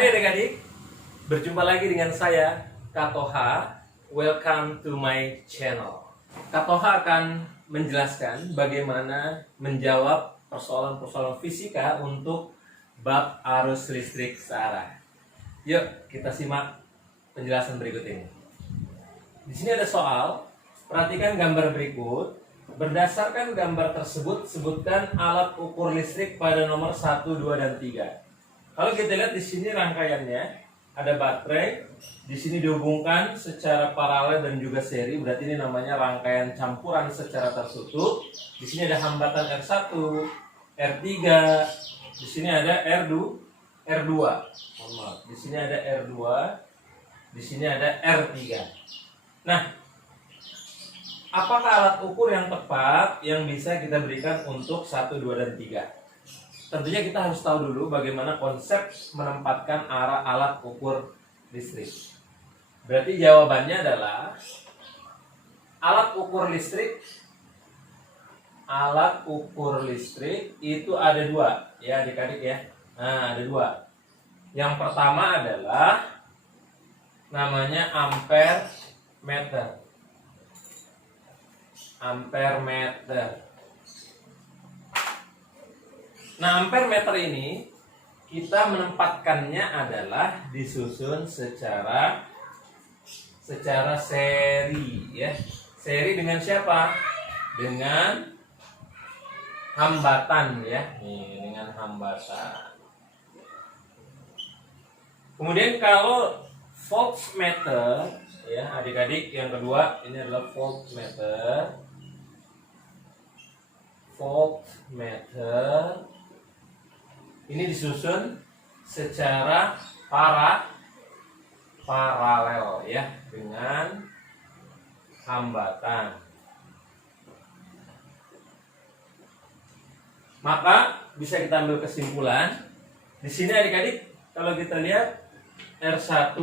Hai adik-adik, berjumpa lagi dengan saya, Kak Toha. Welcome to my channel. Kak Toha akan menjelaskan bagaimana menjawab persoalan-persoalan fisika untuk bab arus listrik searah. Yuk, kita simak penjelasan berikut ini. Di sini ada soal, perhatikan gambar berikut. Berdasarkan gambar tersebut, sebutkan alat ukur listrik pada nomor 1, 2, dan 3. Kalau kita lihat di sini rangkaiannya, ada baterai, di sini dihubungkan secara paralel dan juga seri, berarti ini namanya rangkaian campuran secara tertutup. Di sini ada hambatan R1, R3, di sini ada R2, di sini ada R2, di sini ada R3. Nah, apakah alat ukur yang tepat yang bisa kita berikan untuk 1, 2, dan 3? Tentunya kita harus tahu dulu bagaimana konsep menempatkan arah alat ukur listrik. Berarti jawabannya adalah alat ukur listrik itu ada dua, ya adik-adik ya. Nah, ada dua. Yang pertama adalah namanya ampere meter. Nah, ampere meter ini kita menempatkannya adalah disusun secara seri, ya. Seri dengan siapa? Dengan hambatan, ya. Nih, dengan hambatan. Kemudian kalau voltmeter, ya, adik-adik, yang kedua ini adalah voltmeter. Ini disusun secara paralel, ya, dengan hambatan. Maka bisa kita ambil kesimpulan di sini adik-adik, kalau kita lihat R1,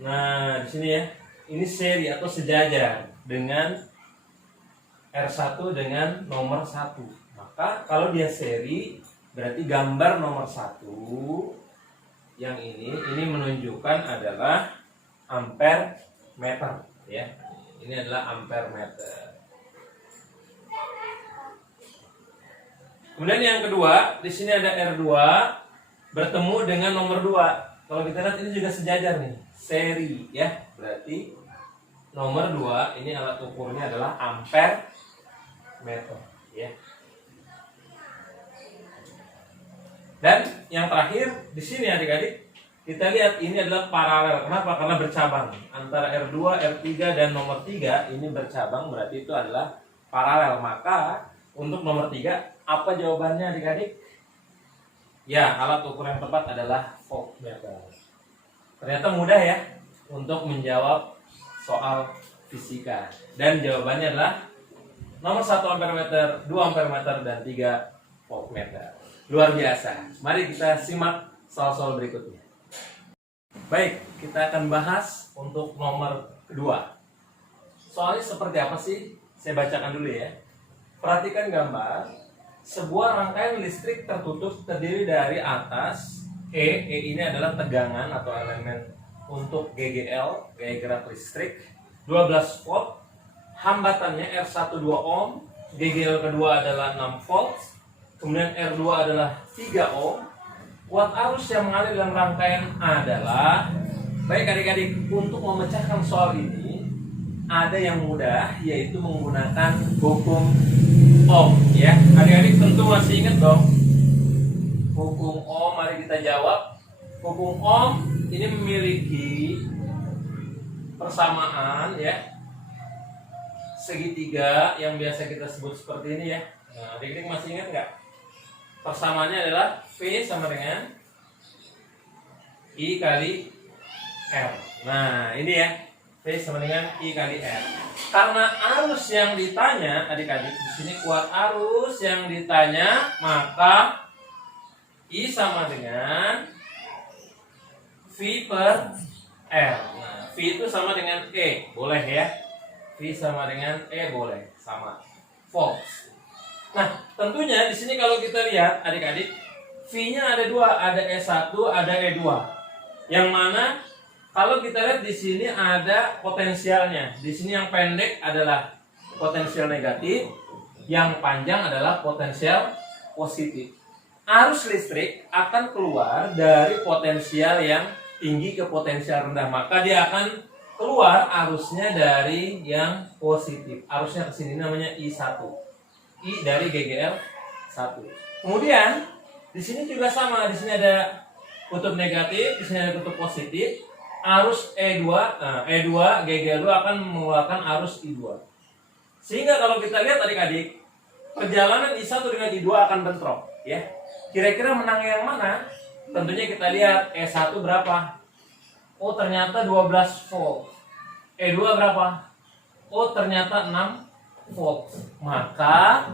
nah di sini ya, ini seri atau sejajar dengan R1 dengan nomor 1. Maka kalau dia seri, berarti gambar nomor 1 yang ini menunjukkan adalah ampere meter, ya. Ini adalah ampere meter. Kemudian yang kedua, di sini ada R2 bertemu dengan nomor 2. Kalau kita lihat ini juga sejajar nih, seri, ya. Berarti nomor 2 ini alat ukurnya adalah ampere meter, ya. Dan yang terakhir di sini adik-adik, kita lihat ini adalah paralel. Kenapa? Karena bercabang antara R2, R3 dan nomor 3 ini bercabang, berarti itu adalah paralel. Maka untuk nomor 3 apa jawabannya adik-adik? Ya, alat ukur yang tepat adalah voltmeter. Ternyata mudah ya untuk menjawab soal fisika. Dan jawabannya adalah nomor 1 ampere meter, 2 ampere meter, dan 3 voltmeter. Luar biasa. Mari kita simak soal-soal berikutnya. Baik, kita akan bahas untuk nomor kedua. Soalnya seperti apa sih? Saya bacakan dulu ya. Perhatikan gambar. Sebuah rangkaian listrik tertutup terdiri dari atas E ini adalah tegangan atau elemen untuk GGL, gaya gerak listrik, 12 volt. Hambatannya R1 2 ohm, GGL kedua adalah 6 volt. Kemudian R2 adalah 3 ohm. Kuat arus yang mengalir dalam rangkaian adalah, baik adik-adik, untuk memecahkan soal ini ada yang mudah, yaitu menggunakan hukum ohm, ya. Adik-adik tentu masih ingat dong hukum ohm. Mari kita jawab. Hukum ohm ini memiliki persamaan, ya, segitiga yang biasa kita sebut seperti ini, ya. Nah, adik-adik masih ingat nggak? Persamaannya adalah V sama dengan I kali R. Nah, ini ya, V sama dengan I kali R. Karena arus yang ditanya, adik-adik, di sini kuat arus yang ditanya, maka I sama dengan V per R. Nah, V itu sama dengan E, boleh ya? V sama dengan E, boleh, sama. Volt. Nah, tentunya di sini kalau kita lihat adik-adik, V-nya ada dua, ada E1, ada E2. Yang mana kalau kita lihat di sini ada potensialnya. Di sini yang pendek adalah potensial negatif, yang panjang adalah potensial positif. Arus listrik akan keluar dari potensial yang tinggi ke potensial rendah, maka dia akan keluar arusnya dari yang positif. Arusnya ke sini namanya I1. I dari GGL 1. Kemudian di sini juga sama, di sini ada kutub negatif, di sini ada kutub positif. Arus E2, E2 GGL2 akan mengeluarkan arus I2. Sehingga kalau kita lihat adik-adik, perjalanan I1 dengan I2 akan bentrok, ya. Kira-kira menang yang mana? Tentunya kita lihat E1 berapa? Oh, ternyata 12 volt. E2 berapa? Oh, ternyata 6 volt. Maka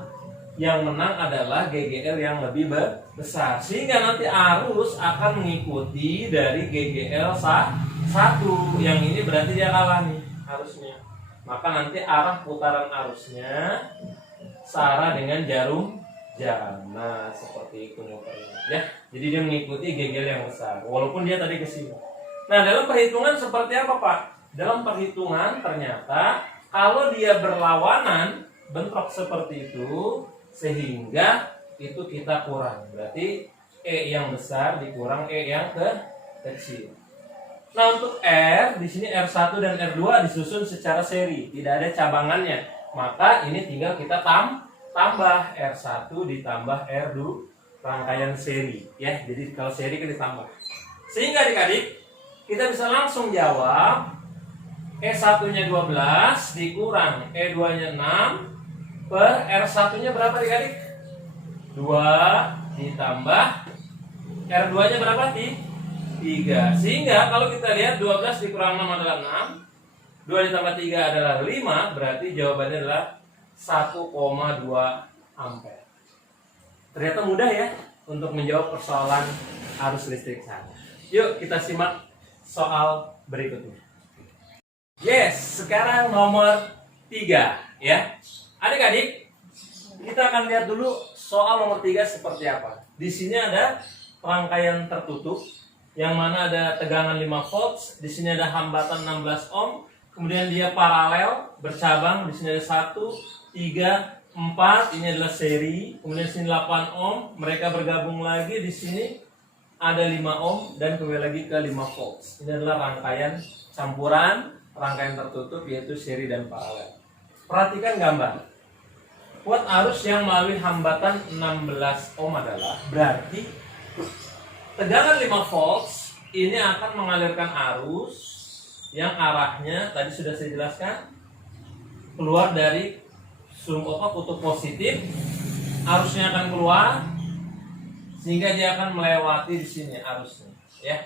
yang menang adalah GGL yang lebih besar. Sehingga nanti arus akan mengikuti dari GGL 1. Yang ini berarti dia kalah nih arusnya. Maka nanti arah putaran arusnya searah dengan jarum jam. Nah, seperti itu muternya, ya. Jadi dia mengikuti GGL yang besar walaupun dia tadi ke sini. Nah, dalam perhitungan seperti apa, Pak? Dalam perhitungan ternyata kalau dia berlawanan bentrok seperti itu, sehingga itu kita kurang. Berarti E yang besar dikurang E yang kecil. Nah, untuk R di sini R1 dan R2 disusun secara seri, tidak ada cabangannya. Maka ini tinggal kita tambah R1 ditambah R2 rangkaian seri, ya. Jadi kalau seri kan ditambah. Sehingga adik-adik kita bisa langsung jawab E1-nya 12 dikurang E2-nya 6 per R1-nya berapa adik-adik? 2 ditambah R2-nya berapa? 3. Sehingga kalau kita lihat 12 dikurang 6 adalah 6, 2 ditambah 3 adalah 5, berarti jawabannya adalah 1,2 ampere. Ternyata mudah ya untuk menjawab persoalan arus listrik sana. Yuk kita simak soal berikutnya. Yes, sekarang nomor 3 ya. Adik-adik, kita akan lihat dulu soal nomor 3 seperti apa. Di sini ada rangkaian tertutup yang mana ada tegangan 5 volts, di sini ada hambatan 16 ohm, kemudian dia paralel bercabang, di sini ada 1, 3, 4, ini adalah seri, kemudian di sini 8 ohm, mereka bergabung lagi, di sini ada 5 ohm dan kembali lagi ke 5 volts. Ini adalah rangkaian campuran, rangkaian tertutup yaitu seri dan paralel. Perhatikan gambar. Kuat arus yang melalui hambatan 16 ohm adalah, berarti tegangan 5 volts ini akan mengalirkan arus yang arahnya tadi sudah saya jelaskan keluar dari kutub positif, arusnya akan keluar sehingga dia akan melewati di sini arusnya, ya.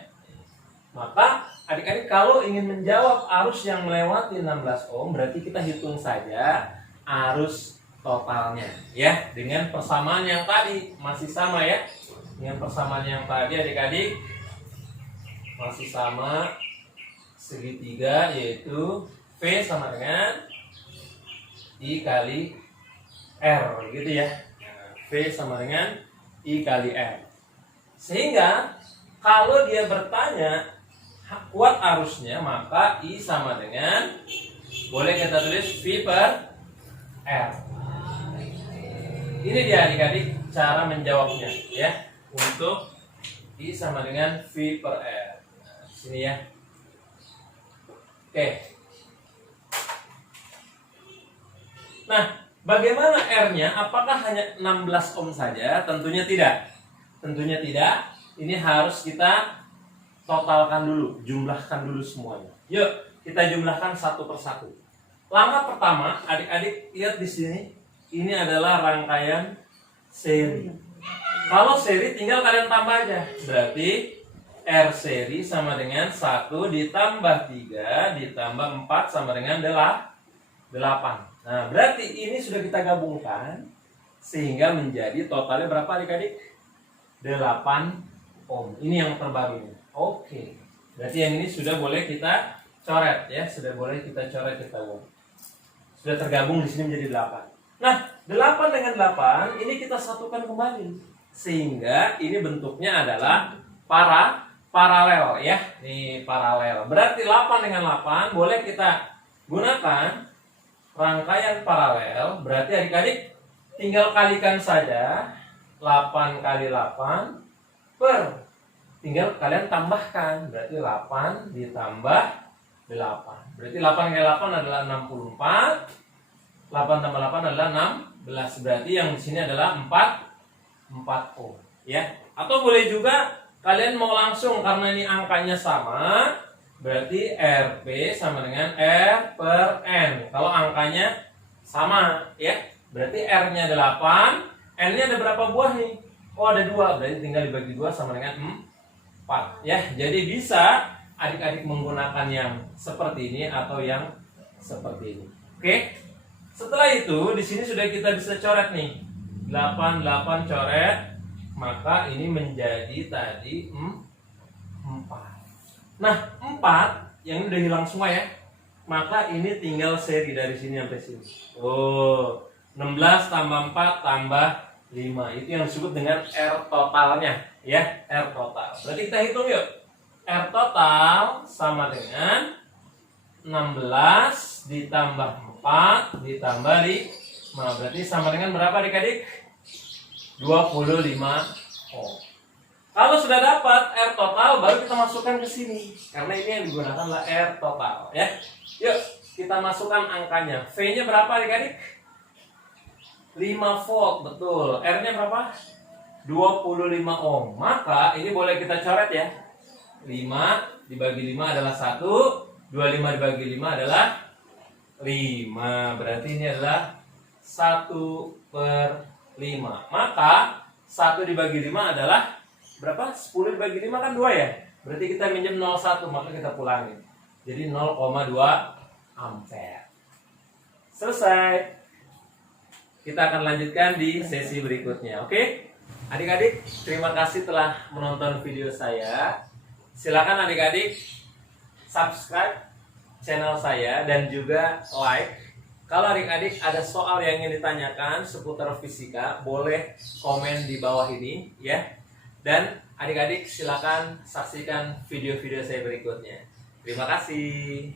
Maka adik-adik kalau ingin menjawab arus yang melewati 16 ohm, berarti kita hitung saja arus totalnya, ya, dengan persamaan yang tadi masih sama ya. Dengan persamaan yang tadi adik-adik masih sama segitiga, yaitu V sama dengan I kali R gitu ya. V sama dengan I kali R. Sehingga kalau dia bertanya kuat arusnya, maka I sama dengan, boleh kita tulis V per R. Ini dia adik-adik cara menjawabnya ya. Untuk I sama dengan V per R. Nah, sini ya. Oke. Nah, bagaimana R-nya? Apakah hanya 16 ohm saja? Tentunya tidak. Tentunya tidak. Ini harus kita totalkan dulu, jumlahkan dulu semuanya. Yuk, kita jumlahkan satu persatu. Langkah pertama, adik-adik lihat di sini. Ini adalah rangkaian seri. Kalau seri tinggal kalian tambah aja. Berarti R seri sama dengan 1 ditambah 3 ditambah 4 sama dengan 8. Nah, berarti ini sudah kita gabungkan sehingga menjadi totalnya berapa adik-adik? 8 ohm. Ini yang terbaru ini. Oke. Berarti yang ini sudah boleh kita coret ya, sudah boleh kita coret, kita buat. Sudah tergabung di sini menjadi 8. Nah, 8 dengan 8 ini kita satukan kembali. Sehingga ini bentuknya adalah paralel ya. Ini paralel. Berarti 8 dengan 8 boleh kita gunakan rangkaian paralel. Berarti adik-adik tinggal kalikan saja 8 kali 8 per, tinggal kalian tambahkan. Berarti 8 ditambah 8. Berarti 8 kali 8 adalah 64. 8 tambah 8 adalah 16. Berarti yang di sini adalah 4 ohm ya. Atau boleh juga kalian mau langsung, karena ini angkanya sama, berarti RP sama dengan R per N. Kalau angkanya sama ya, berarti R-nya 8, N-nya ada berapa buah nih? Oh, ada 2, berarti tinggal dibagi 2 sama dengan 4 ya. Jadi bisa adik-adik menggunakan yang seperti ini atau yang seperti ini. Oke. Setelah itu di sini sudah kita bisa coret nih. 8 coret, maka ini menjadi tadi 4. Nah, 4 yang ini udah hilang semua ya. Maka ini tinggal seri dari sini sampai sini. Oh, 16 tambah 4 tambah 5. Itu yang disebut dengan R totalnya ya, R total. Berarti kita hitung yuk. R total sama dengan 16 ditambah 4 ditambah 5. Berarti sama dengan berapa adik-adik? 25 ohm. Kalau sudah dapat R total, baru kita masukkan ke sini. Karena ini yang digunakan adalah R total ya. Yuk, kita masukkan angkanya. V-nya berapa adik-adik? 5 volt, betul. R-nya berapa? 25 ohm. Maka ini boleh kita coret ya. 5 dibagi 5 adalah 1. 25 dibagi 5 adalah 5. Berarti ini adalah 1/5. Maka 1 dibagi 5 adalah berapa? 10 dibagi 5 kan 2 ya. Berarti kita minjem 0,1, maka kita pulangin. Jadi 0,2 ampere. Selesai. Kita akan lanjutkan di sesi berikutnya. Oke? Adik-adik, terima kasih telah menonton video saya. Silakan adik-adik subscribe channel saya dan juga like. Kalau adik-adik ada soal yang ingin ditanyakan seputar fisika, boleh komen di bawah ini ya. Dan adik-adik silakan saksikan video-video saya berikutnya. Terima kasih.